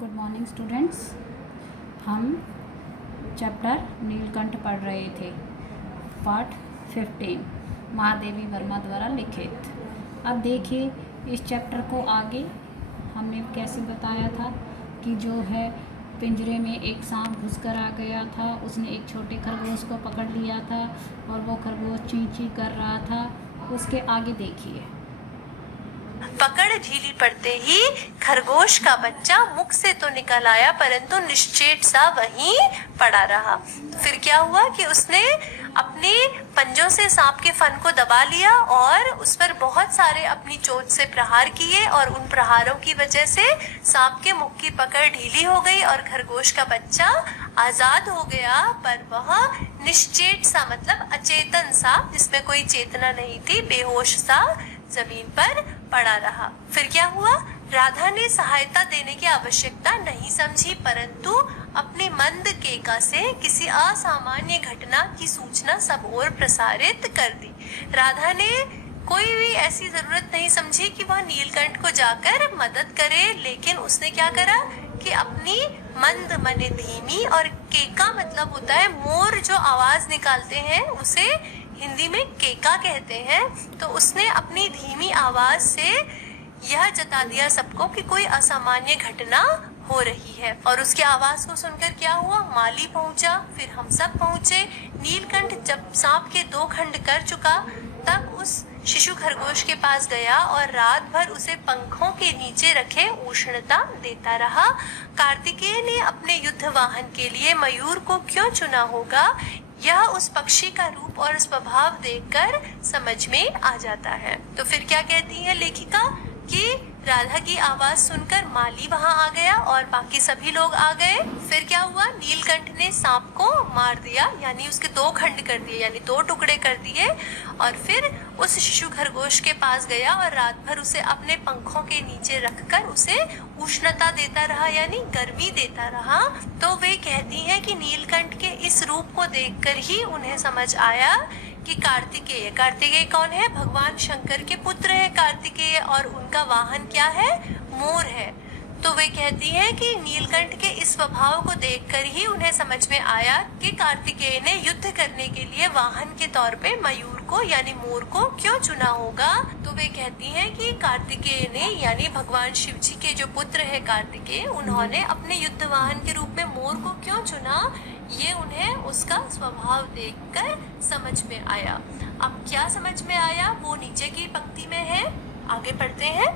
Good morning students. हम chapter Neelkanth पढ़ रहे थे, पार्ट 15 महादेवी वर्मा द्वारा लिखित। अब देखिए इस चैप्टर को आगे हमने कैसे बताया था कि जो है पिंजरे में एक सांप घुसकर आ गया था, उसने एक छोटे खरगोश को पकड़ लिया था और वो खरगोश चीं चीं कर रहा था। उसके आगे देखिए। पकड़ ढीली पड़ते ही खरगोश का बच्चा मुख से तो निकल आया, परंतु निश्चेत सा वहीं पड़ा रहा। फिर क्या हुआ कि उसने अपने पंजों से सांप के फन को दबा लिया और उस पर बहुत सारे अपनी चोंच से प्रहार किए, और उन प्रहारों की वजह से सांप के मुख की पकड़ ढीली हो गई और खरगोश का बच्चा आजाद हो गया। पर वह निश्चेत सा मतलब अचेतन सा, जिसमें कोई चेतना नहीं थी, बेहोश सा जमीन पर पड़ा रहा। फिर क्या हुआ? राधा ने सहायता देने की आवश्यकता नहीं समझी, परंतु अपने मंद केका से किसी असामान्य घटना की सूचना सब ओर प्रसारित कर दी। राधा ने कोई भी ऐसी जरूरत नहीं समझी कि वह नीलकंठ को जाकर मदद करे, लेकिन उसने क्या करा कि अपनी मंद मने धीमी, और केका मतलब होता है मोर जो आवाज निकालते हैं उसे हिंदी में केका कहते हैं। तो उसने अपनी धीमी आवाज से यह जता दिया सबको कि कोई असामान्य घटना हो रही है। और उसकी आवाज को सुनकर क्या हुआ? माली पहुंचा, फिर हम सब पहुंचे। नीलकंठ जब सांप के 2 खंड कर चुका तब उस शिशु खरगोश के पास गया और रात भर उसे पंखों के नीचे रखे उष्णता देता रहा। कार्तिकेय ने अपने युद्ध वाहन के लिए मयूर को क्यों चुना होगा, यह उस पक्षी का रूप और स्वभाव देखकर समझ में आ जाता है। तो फिर क्या कहती है लेखिका कि राधा की आवाज सुनकर माली वहां आ गया और बाकी सभी लोग आ गए। फिर क्या हुआ? नीलकंठ ने सांप को मार दिया, यानी उसके 2 खंड कर दिए, यानी 2 टुकड़े कर दिए। और फिर उस शिशु खरगोश के पास गया और रात भर उसे अपने पंखों के नीचे रखकर उसे उष्णता देता रहा, यानी गर्मी देता रहा। तो वे कहती हैं कि नीलकंठ के इस रूप को देखकर ही उन्हें समझ आया कि कार्तिकेय कौन है? भगवान शंकर के पुत्र है कार्तिकेय, और उनका वाहन क्या है? मोर है। तो वे कहती हैं कि नीलकंठ के इस स्वभाव को देखकर ही उन्हें समझ में आया कि कार्तिकेय ने युद्ध करने के लिए वाहन के तौर पे मयूर को यानी मोर को क्यों चुना होगा। तो वे कहती हैं कि कार्तिकेय ने यानी भगवान शिव जी के जो पुत्र है कार्तिकेय, उन्होंने अपने युद्ध वाहन के रूप में मोर को क्यों चुना, ये उन्हें उसका स्वभाव देखकर समझ में आया। अब क्या समझ में आया वो नीचे की पंक्ति में है, आगे पढ़ते हैं।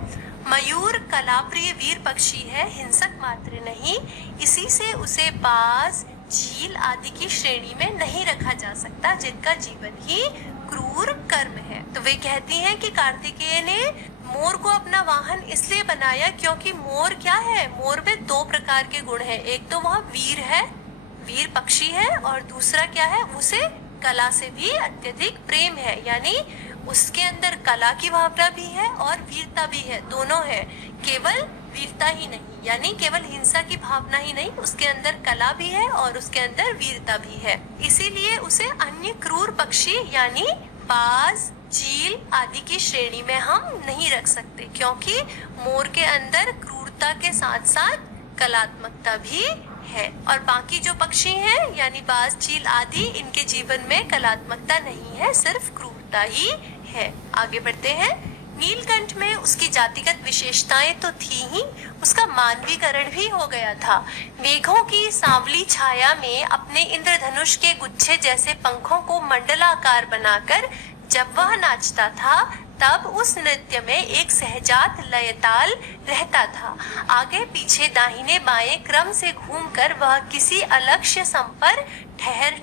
मयूर कलाप्रिय वीर पक्षी है, हिंसक मात्र नहीं, इसी से उसे बाज, चील आदि की श्रेणी में नहीं रखा जा सकता, जिनका जीवन ही क्रूर कर्म है। तो वे कहती हैं कि कार्तिकेय ने मोर को अपना वाहन इसलिए बनाया क्योंकि मोर क्या है? मोर में 2 प्रकार के गुण हैं। एक तो वह वीर है, वीर पक्षी है, और दूसरा क्या है? उसे कला से भी अत्यधिक प्रेम है, यानी उसके अंदर कला की भावना भी है और वीरता भी है, दोनों है। केवल वीरता ही नहीं, यानी केवल हिंसा की भावना ही नहीं, उसके अंदर कला भी है और उसके अंदर वीरता भी है। इसीलिए उसे अन्य क्रूर पक्षी यानी बाज, चील आदि की श्रेणी में हम नहीं रख सकते, क्योंकि मोर के अंदर क्रूरता के साथ साथ कलात्मकता भी है, और बाकी जो पक्षी हैं यानी बाज, चील आदि, इनके जीवन में कलात्मकता नहीं है, सिर्फ क्रूरता ही है। आगे बढ़ते हैं। नीलकंठ में उसकी जातिगत विशेषताएं तो थी ही, उसका मानवीकरण भी हो गया था। मेघों की सांवली छाया में अपने इंद्रधनुष के गुच्छे जैसे पंखों को मंडलाकार बनाकर जब वह नाचता था, तब उस नृत्य में एक सहजात लयताल रहता था। आगे पीछे दाहिने बाएं क्रम से घूमकर वह किसी अलक्ष्य सम पर ठहर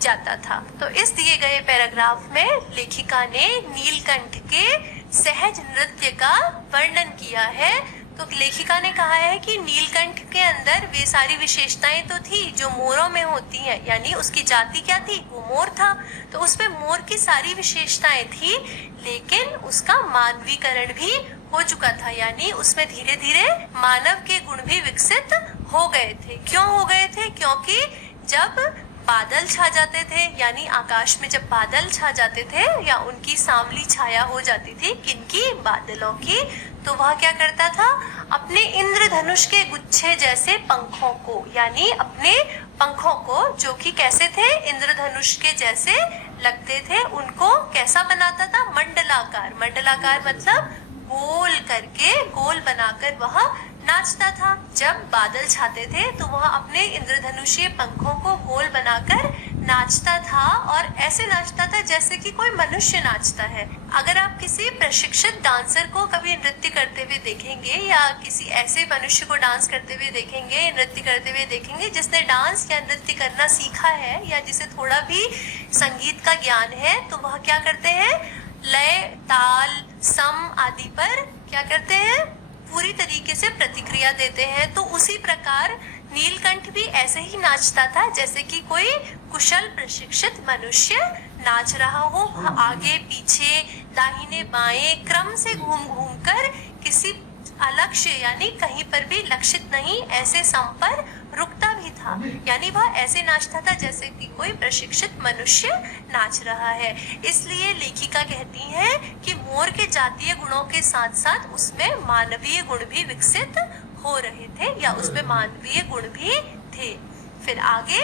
जाता था। तो इस दिए गए पैराग्राफ में लेखिका ने नीलकंठ के सहज नृत्य का वर्णन किया है। तो लेखिका ने कहा है कि नीलकंठ के अंदर वे सारी विशेषताएं तो थी जो मोरों में होती हैं, यानी उसकी जाति क्या थी? वो मोर था। तो उसमें मोर की सारी विशेषताएं थी, लेकिन उसका मानवीकरण भी हो चुका था, यानी उसमें धीरे धीरे मानव के गुण भी विकसित हो गए थे। क्यों हो गए थे? क्योंकि जब बादल छा जाते थे, यानी आकाश में जब बादल छा जाते थे या उनकी सांवली छाया हो जाती थी, किनकी? बादलों की, तो वह क्या करता था, अपने इंद्रधनुष के गुच्छे जैसे पंखों को, यानी अपने पंखों को जो कि कैसे थे, इंद्रधनुष के जैसे लगते थे, उनको कैसा बनाता था, मंडलाकार। मंडलाकार मतलब गोल करके, गोल बनाकर वह नाचता था। जब बादल छाते थे तो वह अपने इंद्रधनुषीय पंखों को गोल बनाकर नाचता था, और ऐसे नाचता था जैसे कि कोई मनुष्य नाचता है। अगर आप किसी प्रशिक्षित डांसर को कभी नृत्य करते हुए देखेंगे, या किसी ऐसे मनुष्य को डांस करते हुए देखेंगे, नृत्य करते हुए देखेंगे जिसने डांस या नृत्य करना सीखा है, या जिसे थोड़ा भी संगीत का ज्ञान है, तो वह क्या करते हैं, लय, ताल, सम आदि पर क्या करते हैं, पूरी तरीके से प्रतिक्रिया देते हैं। तो उसी प्रकार नीलकंठ भी ऐसे ही नाचता था जैसे कि कोई कुशल प्रशिक्षित मनुष्य नाच रहा हो। आगे पीछे, दाहिने बाएं क्रम से घूम घूम कर, किसी अलक्ष्य यानी कहीं पर भी लक्षित नहीं, ऐसे सम पर रुकता भी था। यानी वह ऐसे नाचता था जैसे कि कोई प्रशिक्षित मनुष्य नाच रहा है। इसलिए लेखिका कहती है कि मोर के जातीय गुणों के साथ साथ उसमें मानवीय गुण भी विकसित हो रहे थे, या उसमें मानवीय गुण भी थे। फिर आगे,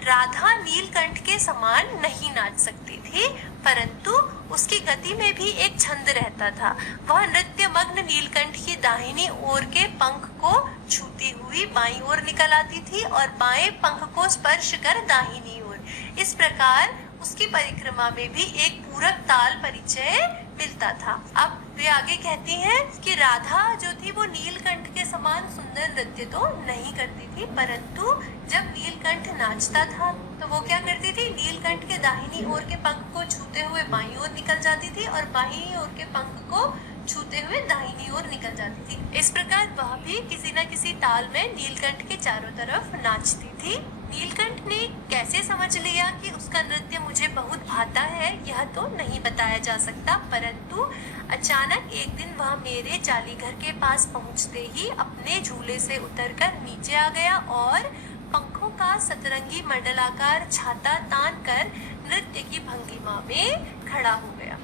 राधा नीलकंठ के समान नहीं नाच सकती थी, परंतु उसकी गति में भी एक छंद रहता था। वह नृत्य मग्न नीलकंठ की दाहिनी ओर के पंख को छूती हुई बाईं ओर निकल आती थी, और बाएं पंख को स्पर्श कर दाहिनी ओर। इस प्रकार उसकी परिक्रमा में भी एक पूरक ताल परिचय मिलता था। अब वे आगे कहती हैं कि राधा जो थी वो नीलकंठ के समान सुंदर नृत्य तो नहीं करती थी, परंतु जब नीलकंठ नाचता था तो वो क्या करती थी, नीलकंठ के दाहिनी ओर के पंख को छूते हुए बाईं ओर निकल जाती थी, और बाईं ओर के पंख को छूते हुए दाहिनी ओर निकल जाती थी। इस प्रकार वह भी किसी न किसी ताल में नीलकंठ के चारों तरफ नाचती थी। नीलकंठ ने कैसे समझ लिया कि उसका नृत्य मुझे बहुत भाता है, यह तो नहीं बताया जा सकता, परंतु अचानक एक दिन वह मेरे जाली घर के पास पहुंचते ही अपने झूले से उतरकर नीचे आ गया, और पंखों का सतरंगी मंडलाकार छाता तान कर नृत्य की भंगिमा में खड़ा हो गया।